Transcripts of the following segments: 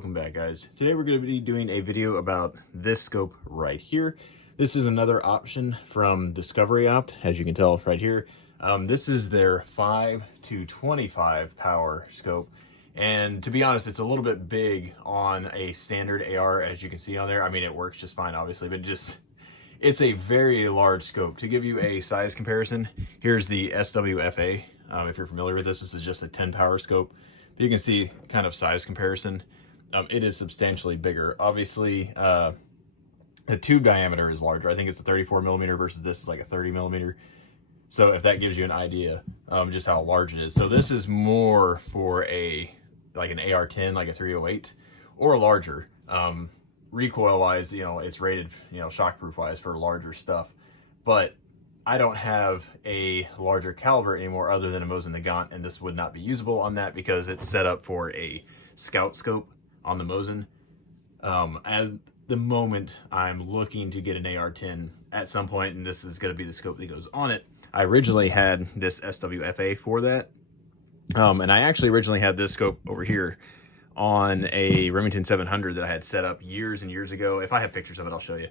welcome back, guys. Today we're going to be doing a video about this scope right here. This is another option from DiscoveryOpt, as you can tell right here. This is their 5 to 25 power scope, and to be honest, it's a little bit big on a standard AR, as you can see on there. I mean, it works just fine, obviously, but it's a very large scope. To give you a size comparison, here's the SWFA. If you're familiar with this is just a 10 power scope. You can see kind of size comparison. It is substantially bigger. Obviously, the tube diameter is larger. I think it's a 34 millimeter versus this is like a 30 millimeter. So if that gives you an idea just how large it is. So this is more for like an AR-10, like a 308 or larger. Recoil wise, it's rated, shockproof wise for larger stuff. But I don't have a larger caliber anymore other than a Mosin Nagant, and this would not be usable on that because it's set up for a scout scope on the Mosin. At the moment, I'm looking to get an AR-10 at some point, and this is going to be the scope that goes on it. I originally had this SWFA for that, and I actually originally had this scope over here on a Remington 700 that I had set up years and years ago. If I have pictures of it, I'll show you.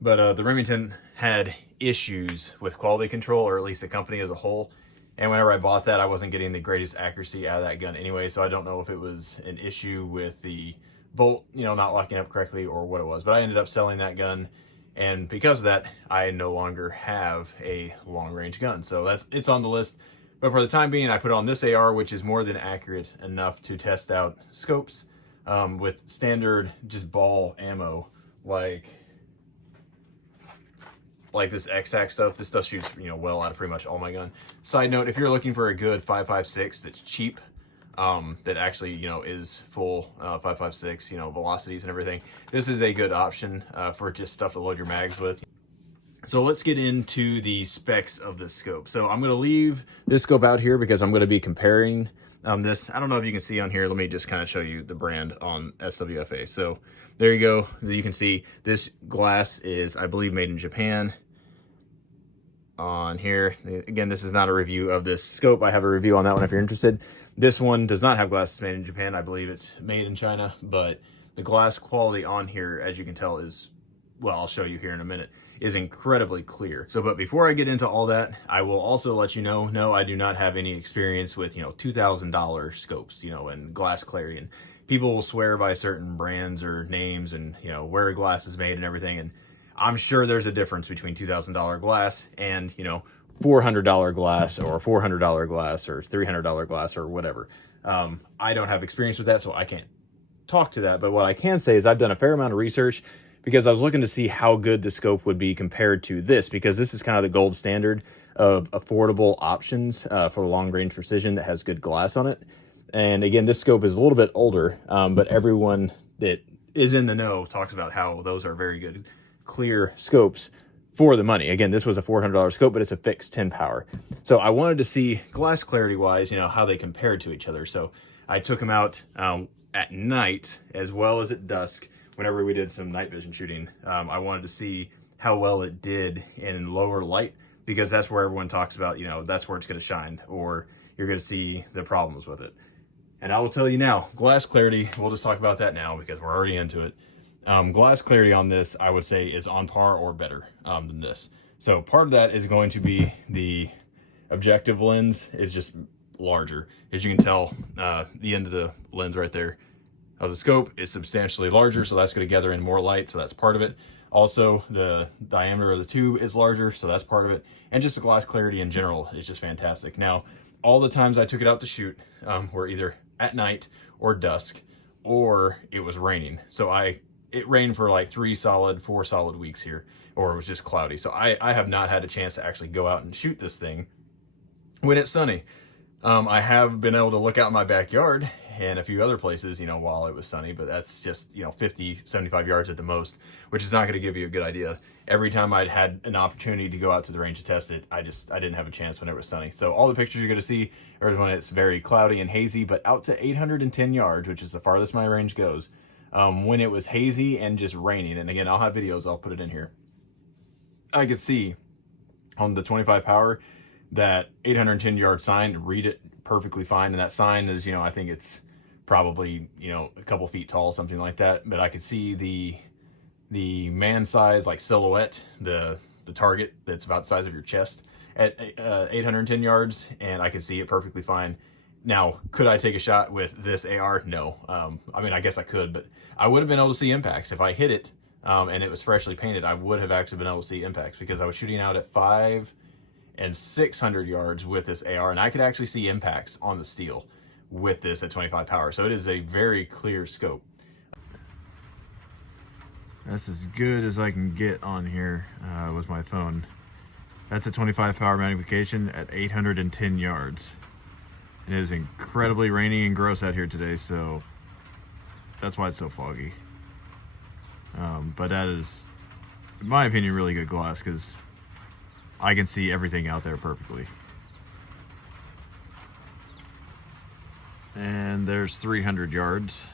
But the Remington had issues with quality control, or at least the company as a whole. And whenever I bought that, I wasn't getting the greatest accuracy out of that gun anyway. So I don't know if it was an issue with the bolt, not locking up correctly or what it was. But I ended up selling that gun. And because of that, I no longer have a long range gun. So it's on the list. But for the time being, I put on this AR, which is more than accurate enough to test out scopes with standard just ball ammo, like this X-Tac stuff. This stuff shoots, well out of pretty much all my gun. Side note, if you're looking for a good 5.56 that's cheap, that actually, is full 5.56, velocities and everything, this is a good option for just stuff to load your mags with. So let's get into the specs of this scope. So I'm going to leave this scope out here because I'm going to be comparing this. I don't know if you can see on here. Let me just kind of show you the brand on SWFA. So there you go. You can see this glass is, I believe, made in Japan on here. Again, this is not a review of this scope. I have a review on that one if you're interested. This one does not have glasses made in Japan. I believe it's made in China, but the glass quality on here, as you can tell, is, well, I'll show you here in a minute, is incredibly clear. So, but before I get into all that, I will also let you know, no, I do not have any experience with, $2,000 scopes, and glass clarity. And people will swear by certain brands or names and, where a glass is made and everything. And I'm sure there's a difference between $2,000 glass and, $400 glass or $400 glass or $300 glass or whatever. I don't have experience with that, so I can't talk to that. But what I can say is I've done a fair amount of research because I was looking to see how good the scope would be compared to this, because this is kind of the gold standard of affordable options for long range precision that has good glass on it. And again, this scope is a little bit older, but everyone that is in the know talks about how those are very good, clear scopes for the money. Again, this was a $400 scope, but it's a fixed 10 power. So I wanted to see glass clarity wise, how they compared to each other. So I took them out at night as well as at dusk. Whenever we did some night vision shooting, I wanted to see how well it did in lower light, because that's where everyone talks about, that's where it's going to shine, or you're going to see the problems with it. And I will tell you now, glass clarity, we'll just talk about that now because we're already into it. Glass clarity on this, I would say, is on par or better than this. So part of that is going to be the objective lens is just larger. As you can tell, the end of the lens right there of the scope is substantially larger, so that's going to gather in more light, so that's part of it. Also, the diameter of the tube is larger, so that's part of it. And just the glass clarity in general is just fantastic. Now, all the times I took it out to shoot were either at night or dusk, or it was raining. So it rained for like 4 solid weeks here, or it was just cloudy. So I have not had a chance to actually go out and shoot this thing when it's sunny. I have been able to look out in my backyard and a few other places, while it was sunny, but that's just, 50, 75 yards at the most, which is not going to give you a good idea. Every time I'd had an opportunity to go out to the range to test it, I didn't have a chance when it was sunny. So all the pictures you're going to see are when it's very cloudy and hazy, but out to 810 yards, which is the farthest my range goes, when it was hazy and just raining. And again, I'll have videos, I'll put it in here. I could see on the 25 power that 810 yard sign, read it perfectly fine. And that sign is, I think it's probably, you know, a couple feet tall, something like that. But I could see the man size, like silhouette, the target that's about the size of your chest at 810 yards, and I could see it perfectly fine. Now, could I take a shot with this AR? No. I mean, I guess I could, but I would have been able to see impacts. If I hit it and it was freshly painted, I would have actually been able to see impacts, because I was shooting out at 500 and 600 yards with this AR, and I could actually see impacts on the steel with this at 25 power. So it is a very clear scope. That's as good as I can get on here with my phone. That's a 25 power magnification at 810 yards. And it is incredibly rainy and gross out here today, so that's why it's so foggy. But that is, in my opinion, really good glass, because I can see everything out there perfectly. And there's 300 yards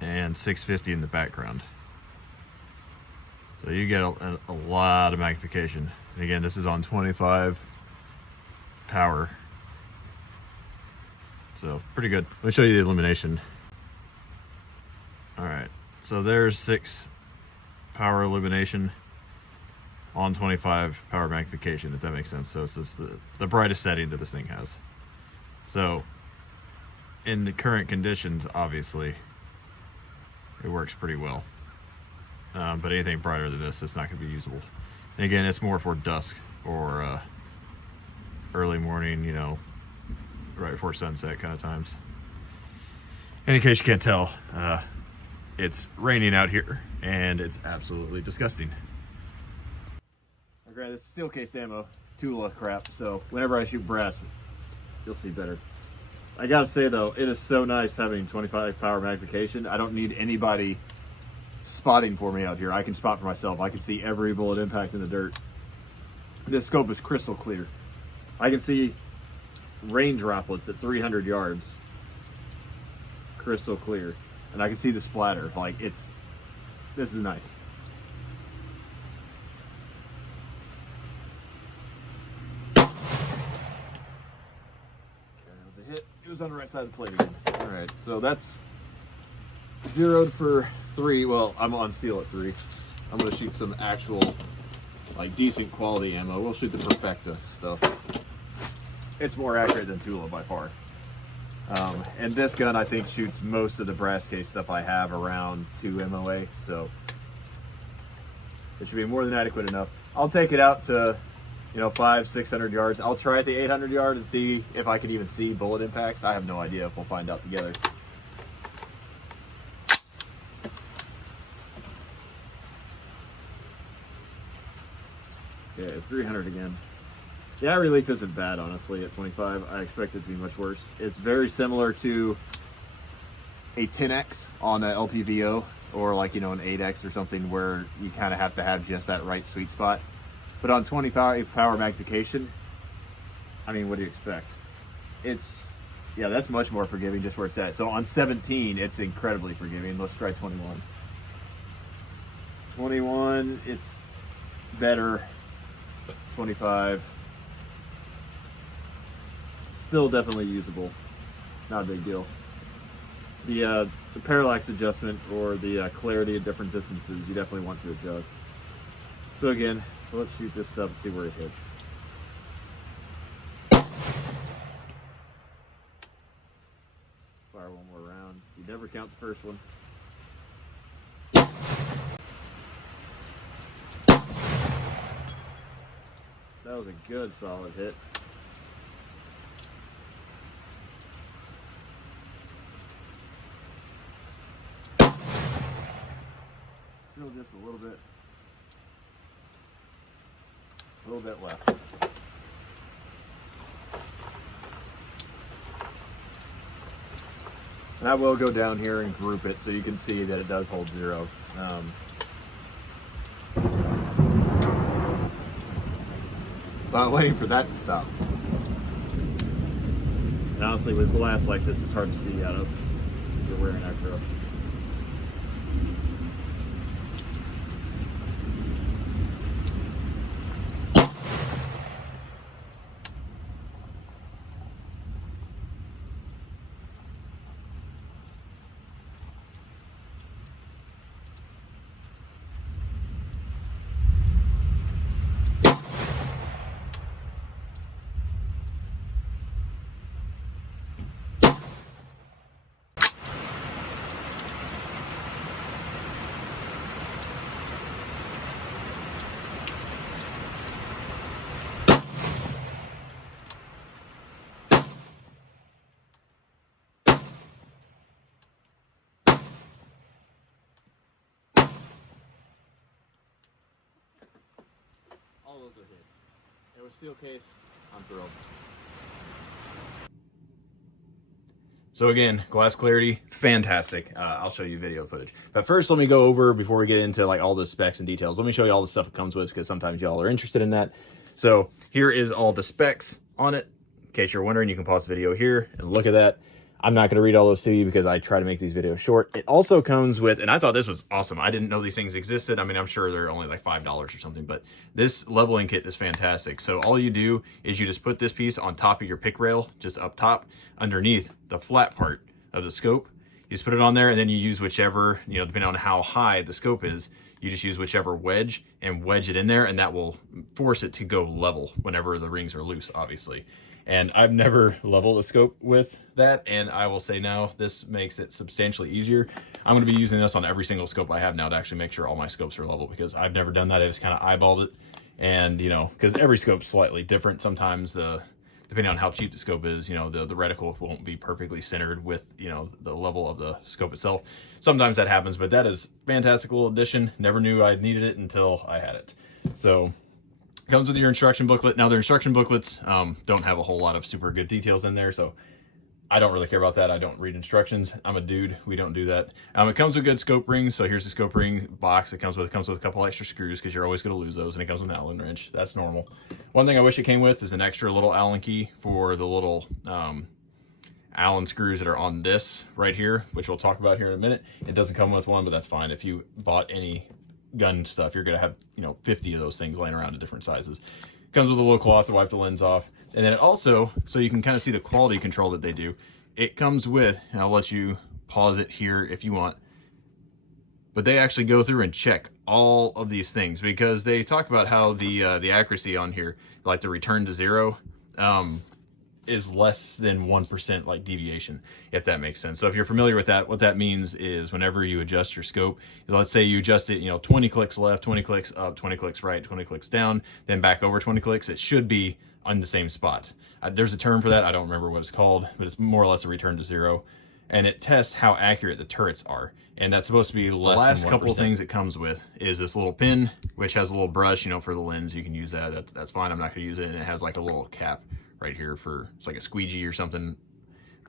and 650 in the background. So you get a lot of magnification. And again, this is on 25 power. So pretty good. Let me show you the illumination. All right, so there's 6 power illumination on 25 power magnification, if that makes sense. So it's just the brightest setting that this thing has. So in the current conditions, obviously, it works pretty well. But anything brighter than this, it's not going to be usable. And again, it's more for dusk or early morning, you know, right before sunset kind of times. And in case you can't tell, it's raining out here, and it's absolutely disgusting. Okay, this is steel case ammo, Tula crap, so whenever I shoot brass, you'll see better. I gotta say though, it is so nice having 25 power magnification. I don't need anybody spotting for me out here. I can spot for myself. I can see every bullet impact in the dirt. This scope is crystal clear. I can see rain droplets at 300 yards. Crystal clear. And I can see the splatter. Like, this is nice. Hit. It was on the right side of the plate again. All right, so that's zeroed for 3. Well, I'm on steel at 3. I'm gonna shoot some actual, like, decent quality ammo. We'll shoot the Perfecta stuff. It's more accurate than Tula by far. And this gun, I think, shoots most of the brass case stuff I have around 2 MOA, so it should be more than adequate enough. I'll take it out to, you know, 500-600 yards. I'll try at the 800 yard and see if I can even see bullet impacts. I have no idea. If we'll find out together. Okay, 300 again. Yeah, relief isn't bad, honestly, at 25. I expect it to be much worse. It's very similar to a 10X on an LPVO, or like, you know, an 8X or something, where you kind of have to have just that right sweet spot. But on 25 power magnification, I mean, what do you expect? Yeah, that's much more forgiving just where it's at. So on 17, it's incredibly forgiving. Let's try 21. 21, it's better. 25, still definitely usable. Not a big deal. The parallax adjustment, or the clarity at different distances, you definitely want to adjust. So again, let's shoot this stuff and see where it hits. Fire one more round. You never count the first one. That was a good solid hit. Still just a little bit left. And I will go down here and group it so you can see that it does hold 0. While waiting for that to stop. And honestly, with glass like this, it's hard to see out of if you're wearing acro. all those are hits. And with steel case, I'm thrilled. So again, glass clarity, fantastic. I'll show you video footage. But first, let me go over, before we get into like all the specs and details, let me show you all the stuff it comes with, because sometimes y'all are interested in that. So here is all the specs on it. In case you're wondering, you can pause the video here and look at that. I'm not going to read all those to you because I try to make these videos short. It also comes with, and I thought this was awesome. I didn't know these things existed. I mean, I'm sure they're only like $5 or something, but this leveling kit is fantastic. So all you do is you just put this piece on top of your pick rail, just up top, underneath the flat part of the scope. You just put it on there, and then you use whichever, you know, depending on how high the scope is, you just use whichever wedge and wedge it in there, and that will force it to go level whenever the rings are loose, obviously. And I've never leveled a scope with that, and I will say now, this makes it substantially easier. I'm going to be using this on every single scope I have now to actually make sure all my scopes are level, because I've never done that. I just kind of eyeballed it, and, you know, because every scope's slightly different. Sometimes depending on how cheap the scope is, you know, the reticle won't be perfectly centered with, you know, the level of the scope itself. Sometimes that happens, but that is a fantastic little addition. Never knew I needed it until I had it. So comes with your instruction booklet. Now, their instruction booklets don't have a whole lot of super good details in there, so I don't really care about that. I don't read instructions. I'm a dude. We don't do that. It comes with good scope rings. So here's the scope ring box. It comes with a couple extra screws, because you're always going to lose those, and it comes with an Allen wrench. That's normal. One thing I wish it came with is an extra little Allen key for the little Allen screws that are on this right here, which we'll talk about here in a minute. It doesn't come with one, but that's fine. If you bought any gun stuff, you're gonna have, you know, 50 of those things laying around in different sizes. Comes with a little cloth to wipe the lens off, and then it also, so you can kind of see the quality control that they do, it comes with, and I'll let you pause it here if you want, but they actually go through and check all of these things, because they talk about how the accuracy on here, like the return to zero, is less than 1% like deviation, if that makes sense. So if you're familiar with that, what that means is whenever you adjust your scope, let's say you adjust it, you know, 20 clicks left, 20 clicks up, 20 clicks right, 20 clicks down, then back over 20 clicks, it should be on the same spot. There's a term for that. I don't remember what it's called, but it's more or less a return to zero. And it tests how accurate the turrets are. And that's supposed to be less than 1%. The last couple things it comes with is this little pin, which has a little brush, you know, for the lens. You can use that. That's fine. I'm not going to use it. And it has like a little cap right here for, it's like a squeegee or something,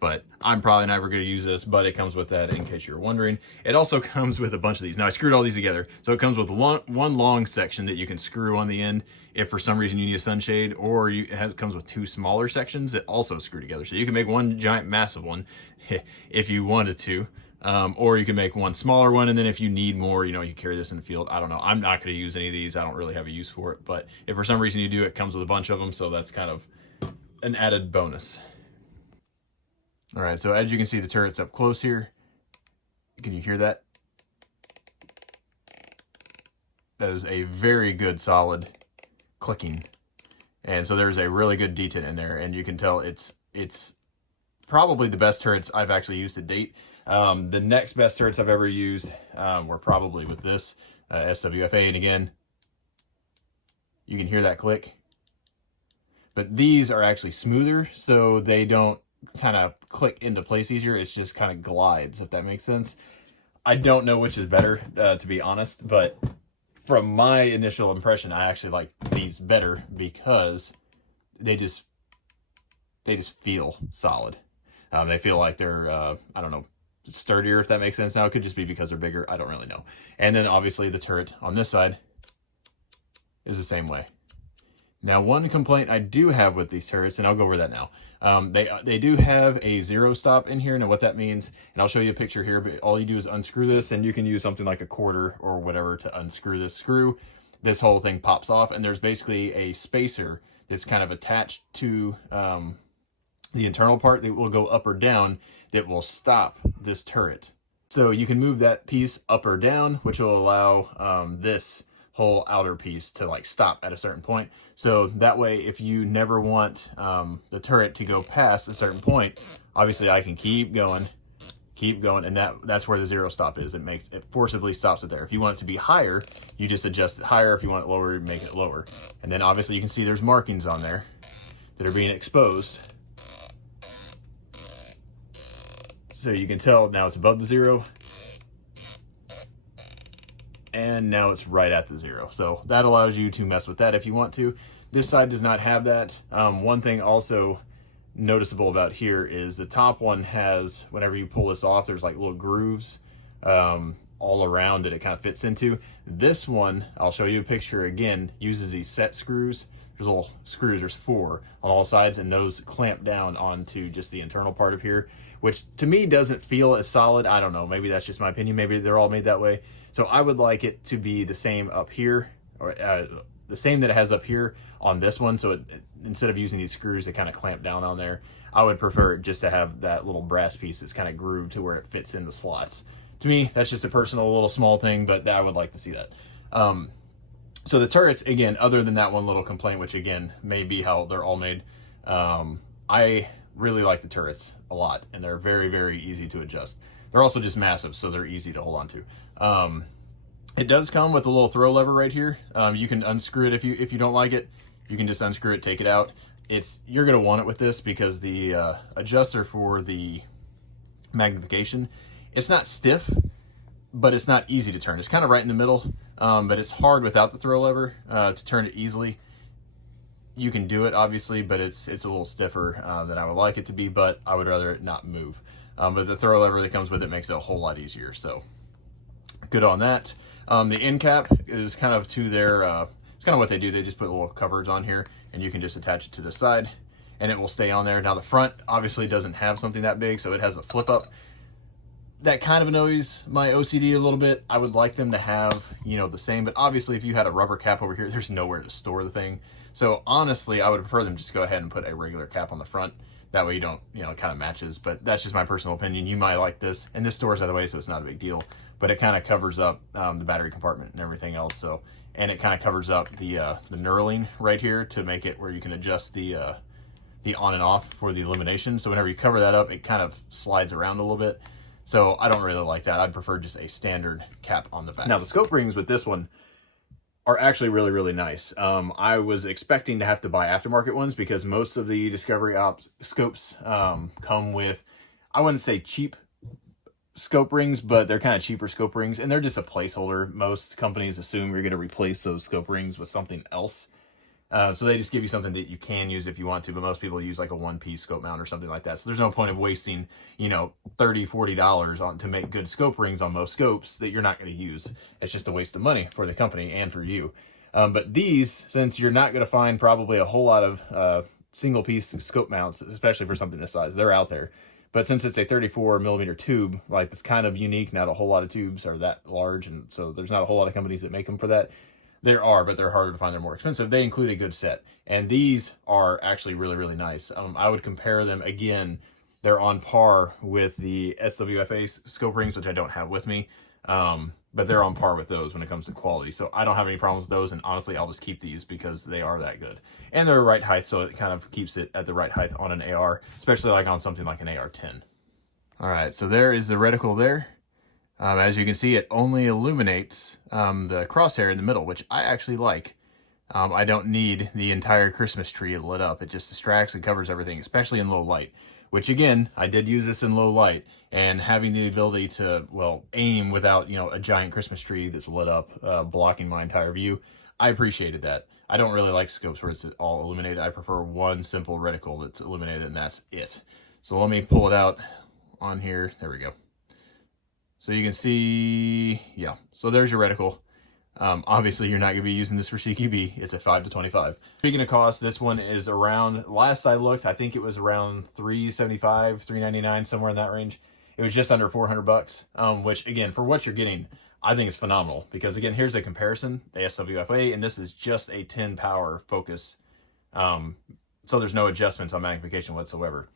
but I'm probably never going to use this, but it comes with that in case you're wondering. It also comes with a bunch of these. Now I screwed all these together. So it comes with one long section that you can screw on the end if for some reason you need a sunshade, or it comes with two smaller sections that also screw together. So you can make one giant massive one if you wanted to, or you can make one smaller one, and then if you need more, you know, you carry this in the field. I don't know. I'm not going to use any of these. I don't really have a use for it, but if for some reason you do, it comes with a bunch of them, so that's kind of an added bonus. All right, so as you can see, the turret's up close here. Can you hear that? That is a very good solid clicking. And so there's a really good detent in there, and you can tell it's probably the best turrets I've actually used to date. The next best turrets I've ever used were probably with this SWFA, and again, you can hear that click. But these are actually smoother, so they don't kind of click into place easier. It's just kind of glides, if that makes sense. I don't know which is better, to be honest, but from my initial impression, I actually like these better because they just feel solid. They feel like they're, I don't know, sturdier, if that makes sense. Now, it could just be because they're bigger. I don't really know. And then obviously the turret on this side is the same way. Now, one complaint I do have with these turrets, and I'll go over that now. They do have a zero stop in here. Now, what that means, and I'll show you a picture here, but all you do is unscrew this, and you can use something like a quarter or whatever to unscrew this screw. This whole thing pops off, and there's basically a spacer that's kind of attached to the internal part that will go up or down that will stop this turret. So you can move that piece up or down, which will allow this whole outer piece to like stop at a certain point. So that way, if you never want the turret to go past a certain point, obviously I can keep going, and that's where the zero stop is. It forcibly stops it there. If you want it to be higher, you just adjust it higher. If you want it lower, you make it lower. And then obviously you can see there's markings on there that are being exposed. So you can tell now it's above the zero. and now it's right at the 0. So that allows you to mess with that if you want to. This side does not have that. One thing also noticeable about here is the top one has, whenever you pull this off, there's like little grooves all around it kind of fits into. This one, I'll show you a picture again, uses these set screws. There's little screws, there's 4 on all sides, and those clamp down onto just the internal part of here, which to me doesn't feel as solid. I don't know, maybe that's just my opinion, maybe they're all made that way. So I would like it to be the same up here, or the same that it has up here on this one. So instead of using these screws that kind of clamp down on there, I would prefer it just to have that little brass piece that's kind of grooved to where it fits in the slots. To me, that's just a personal little small thing, but I would like to see that. So the turrets, again, other than that one little complaint, which again, may be how they're all made, I really like the turrets a lot, and they're very, very easy to adjust. They're also just massive, so they're easy to hold on to. It does come with a little throw lever right here. You can unscrew it if you don't like it. You can just unscrew it, take it out. You're gonna want it with this because the adjuster for the magnification, it's not stiff, but it's not easy to turn. It's kind of right in the middle, but it's hard without the throw lever to turn it easily. You can do it, obviously, but it's a little stiffer than I would like it to be, but I would rather it not move. But the throw lever that comes with it makes it a whole lot easier, so good on that. The end cap is kind of to their, it's kind of what they do. They just put little covers on here, and you can just attach it to the side, and it will stay on there. Now the front obviously doesn't have something that big, so it has a flip up. That kind of annoys my OCD a little bit. I would like them to have, the same, but obviously if you had a rubber cap over here, there's nowhere to store the thing. So honestly, I would prefer them just go ahead and put a regular cap on the front. That way you don't, it kind of matches, but that's just my personal opinion. You might like this, and this stores out of the way, so it's not a big deal, but it kind of covers up the battery compartment and everything else. So, and it kind of covers up the knurling right here to make it where you can adjust the on and off for the illumination. So whenever you cover that up, it kind of slides around a little bit. So I don't really like that. I'd prefer just a standard cap on the back. Now the scope rings with this one are actually really, really nice. I was expecting to have to buy aftermarket ones because most of the DiscoveryOpt scopes come with, I wouldn't say cheap scope rings, but they're kind of cheaper scope rings, and they're just a placeholder. Most companies assume you're going to replace those scope rings with something else. So they just give you something that you can use if you want to, but most people use like a one-piece scope mount or something like that. So there's no point of wasting, $30, $40 to make good scope rings on most scopes that you're not going to use. It's just a waste of money for the company and for you. But these, since you're not going to find probably a whole lot of single-piece scope mounts, especially for something this size, they're out there. But since it's a 34 millimeter tube, like it's kind of unique, not a whole lot of tubes are that large, and so there's not a whole lot of companies that make them for that. There are, but they're harder to find. They're more expensive. They include a good set. And these are actually really, really nice. I would compare them, again, they're on par with the SWFA scope rings, which I don't have with me. But they're on par with those when it comes to quality. So I don't have any problems with those. And honestly, I'll just keep these because they are that good. And they're the right height, so it kind of keeps it at the right height on an AR, especially like on something like an AR-10. All right, so there is the reticle there. As you can see, it only illuminates the crosshair in the middle, which I actually like. I don't need the entire Christmas tree lit up. It just distracts and covers everything, especially in low light, which again, I did use this in low light, and having the ability to, aim without, a giant Christmas tree that's lit up, blocking my entire view. I appreciated that. I don't really like scopes where it's all illuminated. I prefer one simple reticle that's illuminated, and that's it. So let me pull it out on here. There we go. So you can see, yeah, so there's your reticle. Obviously, you're not going to be using this for CQB. It's a 5 to 25. Speaking of cost, this one is around, last I looked, I think it was around $375, $399, somewhere in that range. It was just under $400, which, again, for what you're getting, I think is phenomenal. Because, again, here's a comparison, the SWFA, and this is just a 10 power focus. So there's no adjustments on magnification whatsoever.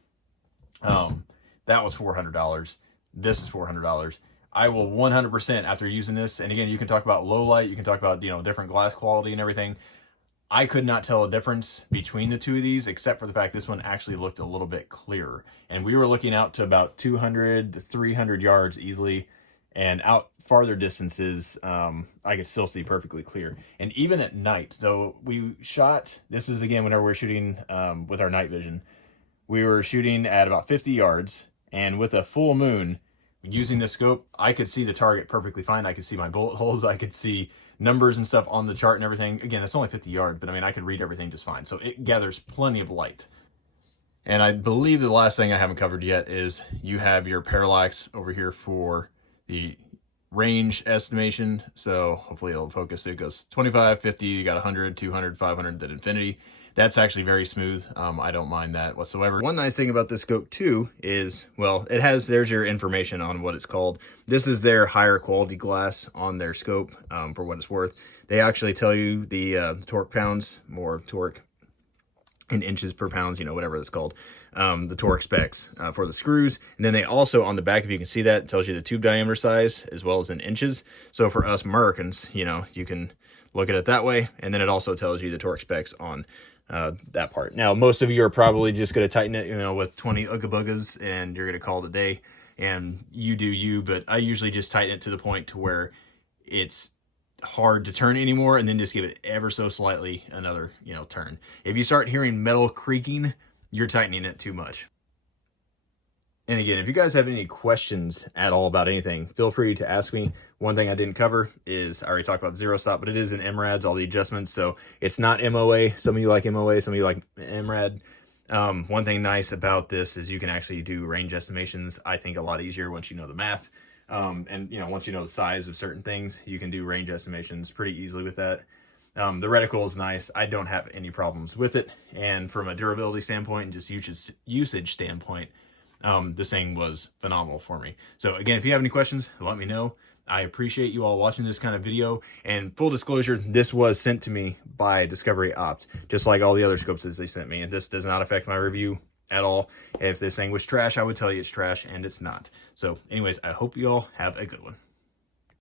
That was $400. This is $400. I will 100% after using this, and again, you can talk about low light, you can talk about, different glass quality and everything. I could not tell a difference between the two of these, except for the fact this one actually looked a little bit clearer. And we were looking out to about 200 to 300 yards easily, and out farther distances, I could still see perfectly clear. And even at night, though we shot, this is again, whenever we're shooting with our night vision, we were shooting at about 50 yards, and with a full moon, using this scope, I could see the target perfectly fine. I could see my bullet holes. I could see numbers and stuff on the chart and everything. Again, it's only 50 yards, but I mean, I could read everything just fine. So it gathers plenty of light. And I believe the last thing I haven't covered yet is you have your parallax over here for the range estimation. So hopefully it'll focus. It goes 25, 50, you got 100, 200, 500, then infinity. That's actually very smooth. I don't mind that whatsoever. One nice thing about this scope too is, well, there's your information on what it's called. This is their higher quality glass on their scope, for what it's worth. They actually tell you the torque pounds, more torque in inches per pounds, you know, whatever it's called, the torque specs for the screws. And then they also, on the back, if you can see that, it tells you the tube diameter size as well as in inches. So for us Americans, you know, you can look at it that way. And then it also tells you the torque specs on that part. Now, most of you are probably just going to tighten it, you know, with 20 Ooga Boogas, and you're going to call it a day, and you do you. But I usually just tighten it to the point to where it's hard to turn anymore, and then just give it ever so slightly another, you know, turn. If you start hearing metal creaking, you're tightening it too much. And again, if you guys have any questions at all about anything, feel free to ask me. One thing I didn't cover is, I already talked about zero stop, but it is in MRADs, all the adjustments. So it's not MOA. Some of you like MOA, some of you like MRAD. One thing nice about this is you can actually do range estimations, I think, a lot easier once you know the math. And, you know, once you know the size of certain things, you can do range estimations pretty easily with that. The reticle is nice. I don't have any problems with it. And from a durability standpoint and just usage standpoint, this thing was phenomenal for me. So again, if you have any questions, let me know. I appreciate you all watching this kind of video. And full disclosure, this was sent to me by DiscoveryOpt, just like all the other scopes that they sent me. And this does not affect my review at all. If this thing was trash, I would tell you it's trash, and it's not. So anyways, I hope you all have a good one.